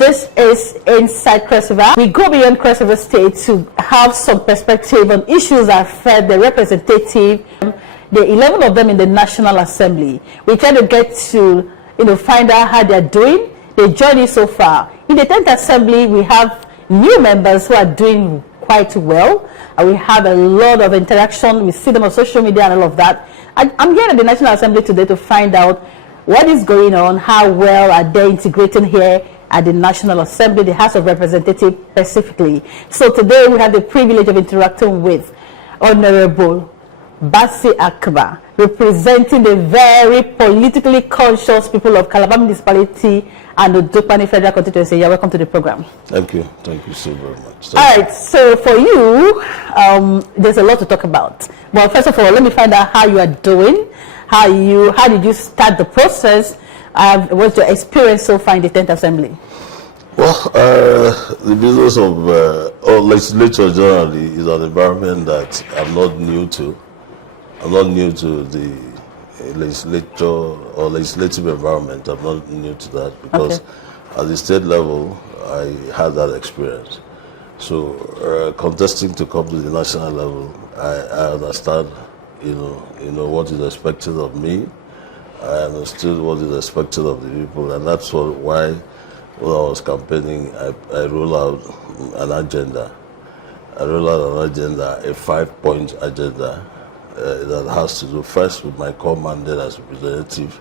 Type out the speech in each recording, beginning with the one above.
this is Inside Cross River. We go beyond Cross River State to have some perspective on issues that affect the representative, the 11 of them in the National Assembly. We try to get to, find out how they're doing, the journey so far. In the 10th Assembly, we have new members who are doing quite well. We have a lot of interaction. We see them on social media and all of that. I'm here at the National Assembly today to find out what is going on, how well are they integrating here at the National Assembly, the House of Representatives specifically. So today we have the privilege of interacting with Honorable Bassey Akiba, representing the very politically conscious people of Calabar Municipality and the Dupani Federal Constituency. You're welcome to the program. Thank you. Thank you so very much. All right, so for you, there's a lot to talk about. But first of all, let me find out how you are doing. How did you start the process? What's your experience so far in the 10th Assembly? Well, the business of legislature generally is an environment that I'm not new to. I'm not new to the legislature or legislative environment. I'm not new to that because at the state level, I had that experience. So contesting to come to the national level, I understand, what is expected of me. I understood what is expected of the people, and that's why when I was campaigning, I rolled out an agenda. I rolled out an agenda, a 5-point agenda that has to do first with my core mandate as representative,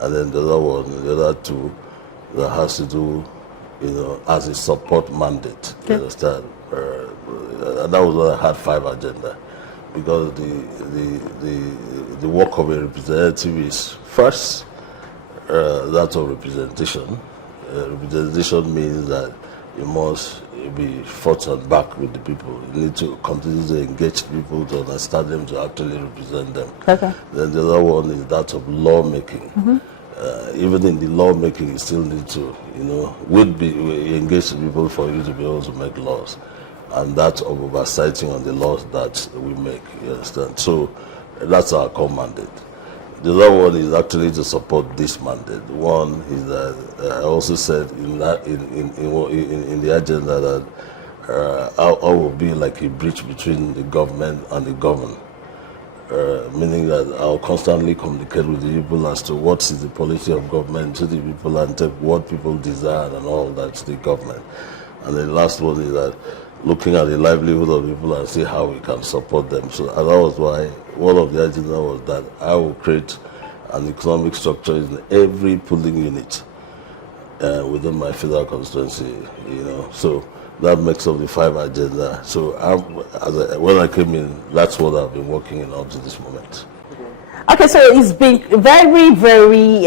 and then the other two, that has to do, as a support mandate. You understand? And that was what I had 5 agenda, because the work of a representative is first that of representation. Representation means that you must be front and back with the people. You need to continue to engage people, to understand them, to actually represent them. Okay. Then the other one is that of lawmaking. Even in the lawmaking, you still need to, engage the people for you to be able to make laws. And that of oversighting on the laws that we make, you understand? So that's our core mandate. The other one is actually to support this mandate. One is that I also said in the agenda that I will be like a bridge between the government and the governed. Meaning that I'll constantly communicate with the people as to what is the policy of government to the people and take what people desire and all that to the government. And the last one is that looking at the livelihood of people and see how we can support them. So and that was why one of the agenda was that I will create an economic structure in every polling unit within my federal constituency, So that makes up the 5 agenda. So when I came in, that's what I've been working on up to this moment. Okay, so it's been very, very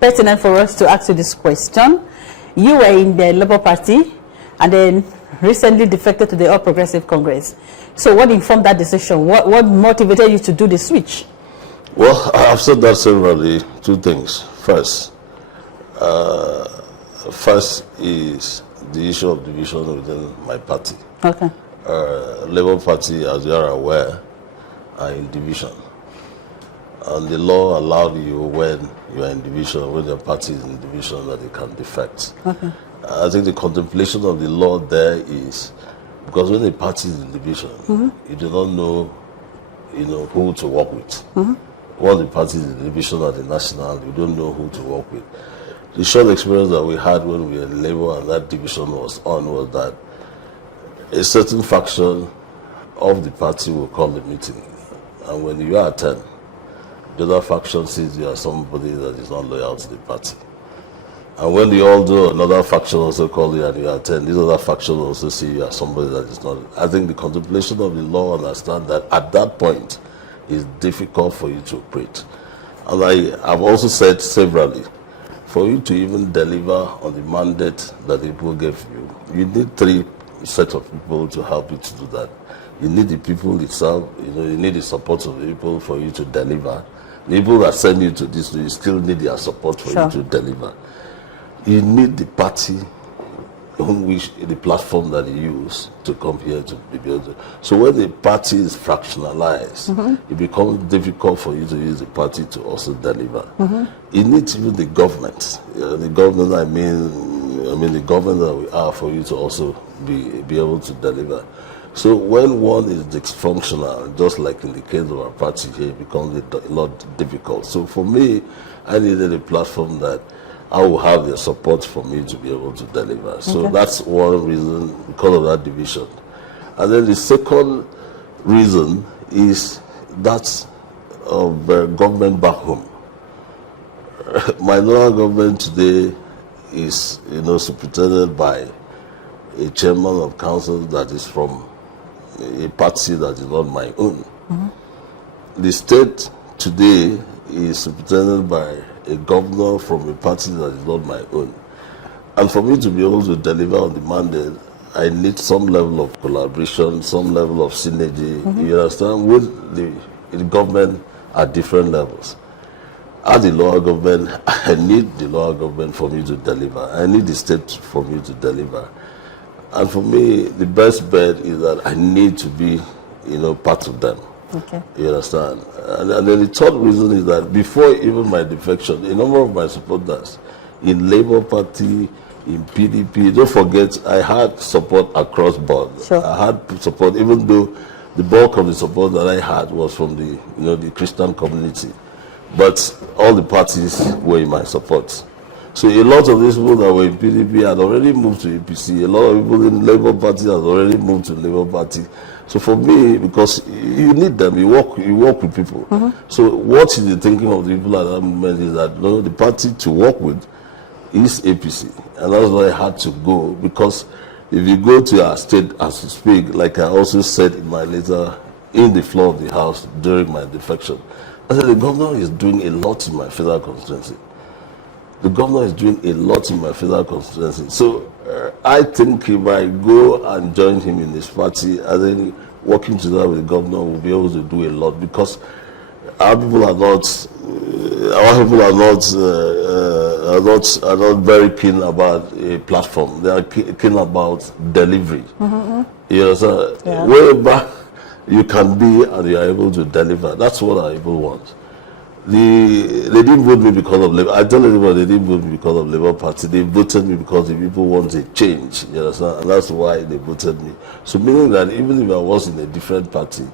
pertinent for us to ask you this question. You were in the Labour Party and then recently defected to the All Progressive Congress. So what informed that decision? What motivated you to do the switch? Well, I've said that severally. 2 things. First is the issue of division within my party. Okay. Labour Party, as you are aware, are in division. And the law allowed you, when you are in division, when your party is in division, that it can defect. Okay. I think the contemplation of the law there is, because when a party is in division, you do not know, who to work with. Once the party is in division at the national, you don't know who to work with. The short experience that we had when we were in Labour and that division was on was that a certain faction of the party will call the meeting. And when you are 10, the other faction sees you as somebody that is not loyal to the party. And when you all do, another faction also call you and you are 10, these other factions also see you as somebody that is not. I think the contemplation of the law understand that at that point, it's difficult for you to operate. And I've also said severally, for you to even deliver on the mandate that the people gave you, you need 3 sets of people to help you to do that. You need the people itself, you need the support of the people for you to deliver. The people that send you to this, you still need their support for you to deliver. You need the party the platform that you use to come here to be built. So when the party is fractionalized, it becomes difficult for you to use the party to also deliver. It needs even the government. The government, I mean, the government that we are, for you to also be able to deliver. So when one is dysfunctional, just like in the case of our party here, it becomes a lot difficult. So for me, I needed a platform that I will have the support for me to be able to deliver. So that's one reason, because of that division. And then the second reason is that of government back home. My local government today is, superintended by a chairman of council that is from a party that is not my own. The state today is superintended by a governor from a party that is not my own. And for me to be able to deliver on the mandate, I need some level of collaboration, some level of synergy, you understand, with the government at different levels. At the lower government, I need the lower government for me to deliver. I need the state for me to deliver. And for me, the best bet is that I need to be, part of them. Okay. You understand? And then the third reason is that before even my defection, a number of my supporters in Labour Party, in PDP, don't forget, I had support across board. Sure. I had support, even though the bulk of the support that I had was from the Christian community. But all the parties were in my support. So a lot of these people that were in PDP had already moved to APC. A lot of people in Labour Party had already moved to Labour Party. So for me, because you need them, you work with people. So what is the thinking of the people at that moment is that the party to work with is APC. And that's why I had to go, because if you go to our state as you speak, like I also said in my letter in the floor of the House during my defection, I said the governor is doing a lot in my federal constituency. The governor is doing a lot in my federal constituency. So I think if I go and join him in his party, and then working together with the governor, we'll be able to do a lot, because our people are not very keen about a platform. They are keen about delivery. You know, so wherever you can be and you are able to deliver, that's what our people want. They didn't vote me because of Labour. I tell everybody they didn't vote me because of Labour Party. They voted me because the people want a change. You understand? And that's why they voted me. So meaning that even if I was in a different party,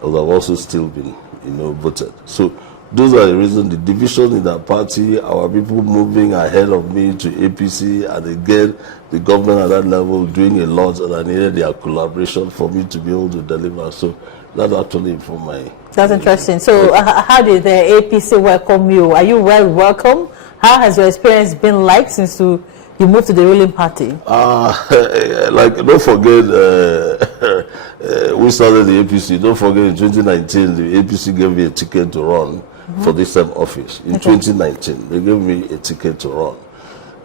I would have also still been, voted. So those are the reasons. The division in that party, our people moving ahead of me to APC, and again the government at that level doing a lot, and I needed their collaboration for me to be able to deliver. So that actually informed my. That's interesting. So how did the APC welcome you? Are you well welcome? How has your experience been like since you moved to the ruling party? Don't forget, we started the APC. Don't forget, in 2019, the APC gave me a ticket to run for this same office. In 2019, they gave me a ticket to run.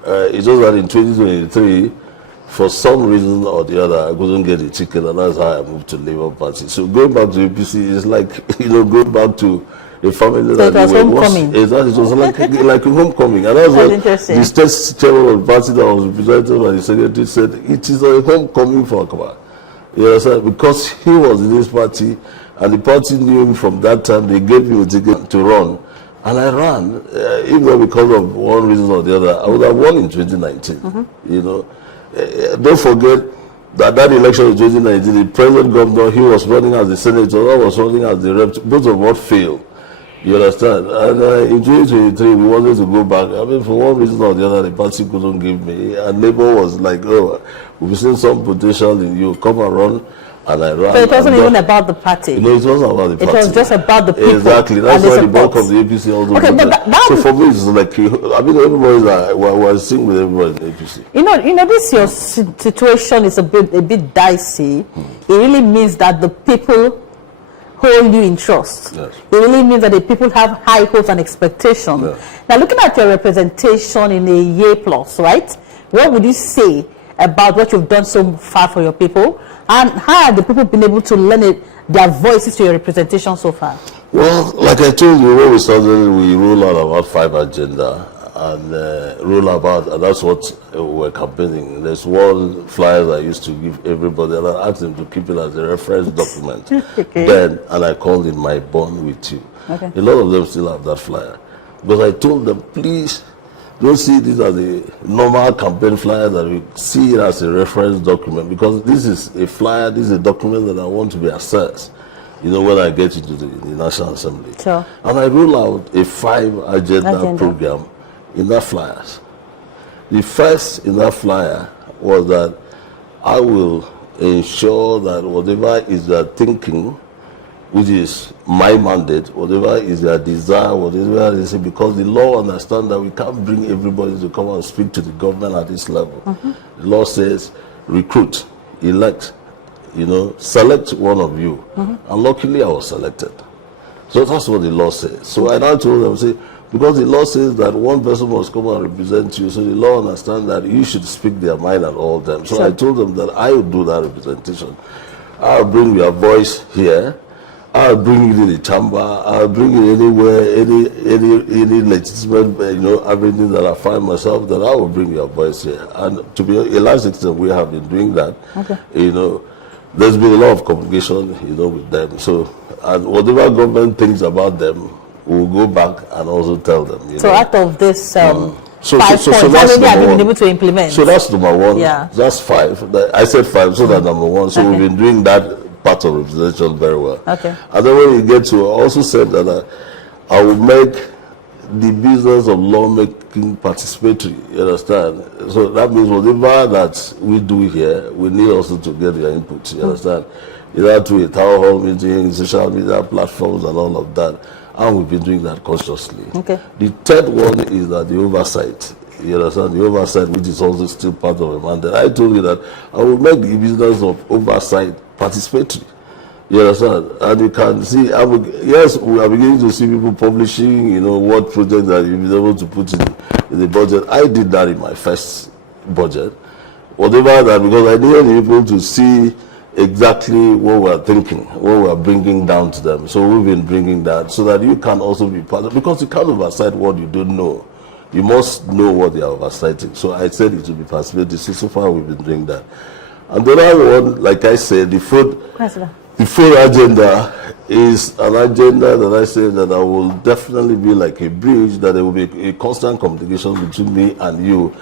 It's just that in 2023, for some reason or the other, I couldn't get a ticket, and that's how I moved to Labour Party. So going back to APC is like, going back to a family so that it was homecoming. It was like a homecoming. And that's what the state chairman of the party that was represented by the secretary said, it is a homecoming for Akiba. You understand? Because he was in this party, and the party knew him from that time. They gave me a ticket to run. And I ran, even though because of one reason or the other, I would have won in 2019, Don't forget that election in 2019, the present governor, he was running as the senator, I was running as the rep. Both of us failed. You understand? And in 2023, we wanted to go back. I mean, for one reason or the other, the party couldn't give me. And Labour was like, we've seen some potential in you. Come and run. And I ran. So it wasn't even about the party. It wasn't about the party. It was just about the people. Exactly. That's why the bulk of the APC also. Okay, but so for me, it's like, everybody's like, we're sitting with everybody in the APC. This your situation is a bit dicey. It really means that the people hold you in trust. Yes. It really means that the people have high hopes and expectations. Yes. Now, looking at your representation in a year plus, right? What would you say about what you've done so far for your people? And how have the people been able to lend their voices to your representation so far? Well, like I told you, when we started, we rolled out about 5 agenda and and that's what we're campaigning. There's one flyer that I used to give everybody, and I asked them to keep it as a reference document. Then, and I called it My Bond With You. A lot of them still have that flyer. Because I told them, please, Don't see this as a normal campaign flyer, that we see it as a reference document, because this is a flyer, this is a document that I want to be assessed, when I get into the National Assembly. Sure. And I roll out a 5-agenda program in that flyers. The first in that flyer was that I will ensure that whatever is their thinking, which is my mandate, whatever is their desire, whatever they say, because the law understands that we can't bring everybody to come and speak to the government at this level. The law says recruit, elect, select one of you. And luckily I was selected. So that's what the law says. So I now told them, say, because the law says that one person must come and represent you, so the law understands that you should speak their mind at all times. So I told them that I would do that representation. I'll bring your voice here. I'll bring it in the chamber. I'll bring it anywhere, any legitimate, avenue that I find myself, that I will bring your voice here. And to be a large extent, we have been doing that. Okay. There's been a lot of communication, with them. So, and whatever government thinks about them, we'll go back and also tell them. So out of this 5 points, how many have you been able to implement? So that's number one. Yeah. That's 5. I said 5, so that's number one. So we've been doing that part of representation very well. Okay. And then when you get to, I also said that I will make the business of lawmaking participatory, you understand? So that means whatever that we do here, we need also to get your input, you understand? Either through a town hall meeting, social media platforms and all of that. And we've been doing that consciously. Okay. The third one is that the oversight. You understand? The oversight, which is also still part of a mandate. I told you that I will make the business of oversight participatory. You understand? And you can see, yes, we are beginning to see people publishing, what projects that you've been able to put in the budget. I did that in my first budget. Whatever that, because I needed people to see exactly what we're thinking, what we're bringing down to them. So we've been bringing that so that you can also be part of it, because you can't oversight what you don't know. You must know what they are oversighting. So I said it will be participatory. So far we've been doing that. And the other one, like I said, the fourth agenda is an agenda that I say that I will definitely be like a bridge, that there will be a constant communication between me and you.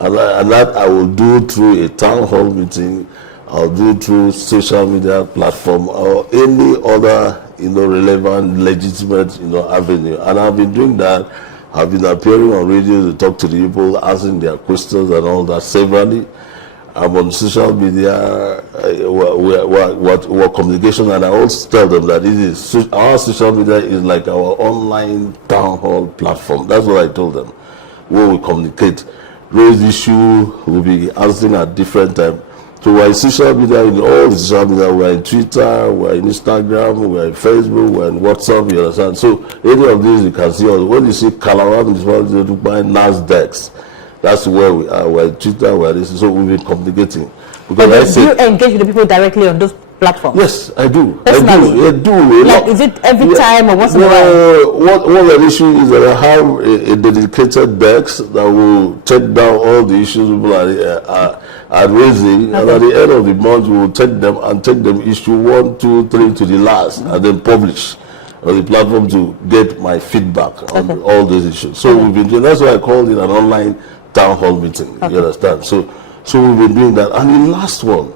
And that I will do through a town hall meeting, I'll do through social media platform or any other, relevant, legitimate, avenue. And I've been doing that. I've been appearing on radio to talk to the people, answering their questions and all that severally. I'm on social media, we're communication, and I always tell them that our social media is like our online town hall platform. That's what I told them. Where we communicate, raise issue, we'll be answering at different times. So we're in social media, in all the social media. We're in Twitter, we're in Instagram, we're in Facebook, we're in WhatsApp, you understand? So any of these you can see. When you see Calawan, is what they do by NASDAQ. That's where we are. We're in Twitter, we're this. So we've been communicating. Because do you engage with the people directly on those platforms? Yes, I do. Personally? I do. Like, is it every time or once in a while? What the issue is that I have a dedicated desk that will take down all the issues people are raising, and at the end of the month we will take them issue 1, 2, 3 to the last, and then publish on the platform to get my feedback on all those issues. So we've been doing. That's why I called it an online town hall meeting. You understand? So we've been doing that. And the last one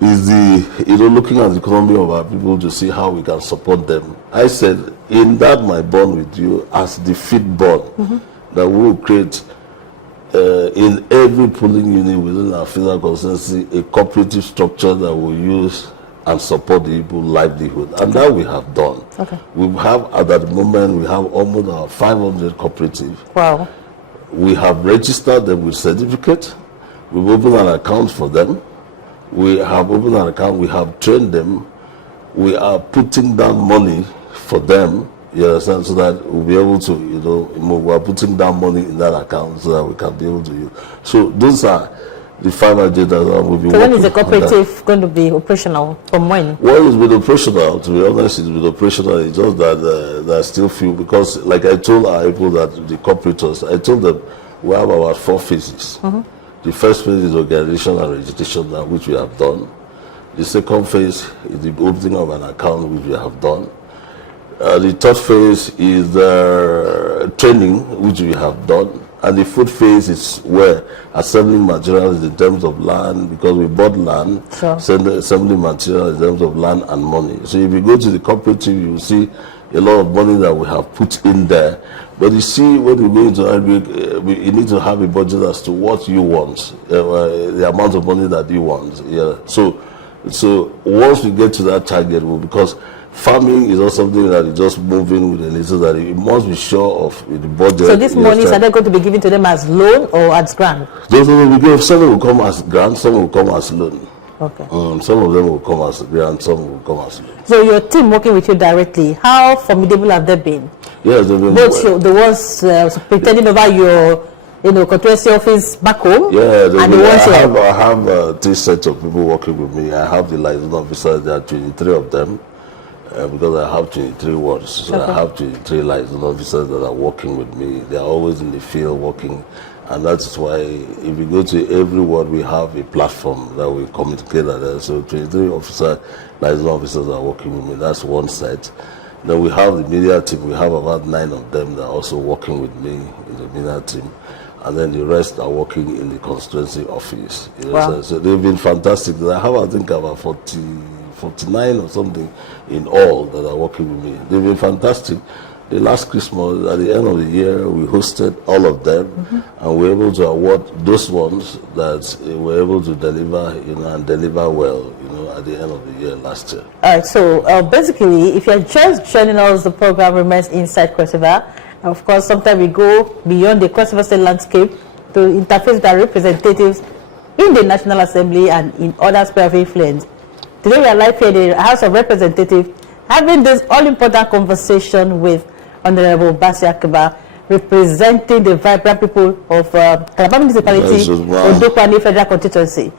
is looking at the economy of our people to see how we can support them. I said in that my bond with you as the feed bond that we will create in every polling unit within our federal constituency a cooperative structure that will use and support the people's livelihood. And that we have done. Okay. We have, at that moment, we have almost our 500 cooperatives. Wow. We have registered them with certificate. We've opened an account for them. We have opened an account. We have trained them. We are putting down money for them, you understand, so that we'll be able to, we are putting down money in that account so that we can be able to use. So those are the 5 agendas that we'll be working on. So when is the cooperative going to be operational? From when? Well, it's been operational, to be honest, it's been operational. It's just that there are still few, because like I told our people that the cooperators, I told them we have about 4 phases. The first phase is organization and registration, which we have done. The second phase is the opening of an account, which we have done. The third phase is the training, which we have done. And the fourth phase is where assembling materials in terms of land, because we bought land, sure. Assembling materials in terms of land and money. So if you go to the cooperative, you will see a lot of money that we have put in there. But you see, when we go into agri, you need to have a budget as to what you want, the amount of money that you want. Yeah. So once we get to that target, because farming is not something that is just moving with a little, that it must be sure of with the budget. So these monies, are they going to be given to them as loan or as grant? Those will be given. Some will come as grant, some will come as loan. Okay. Some of them will come as grant, some will come as loan. So your team working with you directly, how formidable have they been? Yes, they've been both the ones pretending over your constituency office back home, yeah, and the ones here. I have 3 sets of people working with me. I have the liaison officers. There are 23 of them. Because I have 23 wards, so okay. I have 23 liaison officers that are working with me. They are always in the field working, and that's why if you go to every ward, we have a platform that we communicate at there. So 23 liaison officers are working with me. That's one set. Then we have the media team. We have about 9 of them that are also working with me in the media team. And then the rest are working in the constituency office. You know, wow. So they've been fantastic. I have, I think, about 49 or something in all that are working with me. They've been fantastic. The last Christmas, at the end of the year, we hosted all of them, and we were able to award those ones that were able to deliver, and deliver well, at the end of the year last year. All right. So basically, if you're just joining us, the program remains Inside Cross River. Of course, sometimes we go beyond the Cross River State landscape to interface with our representatives in the National Assembly and in other spheres of influence. Today we are live here in the House of Representatives having this all-important conversation with Honorable Bassey Akiba, representing the vibrant people of Calabar Municipality, Odokwani Federal Constituency.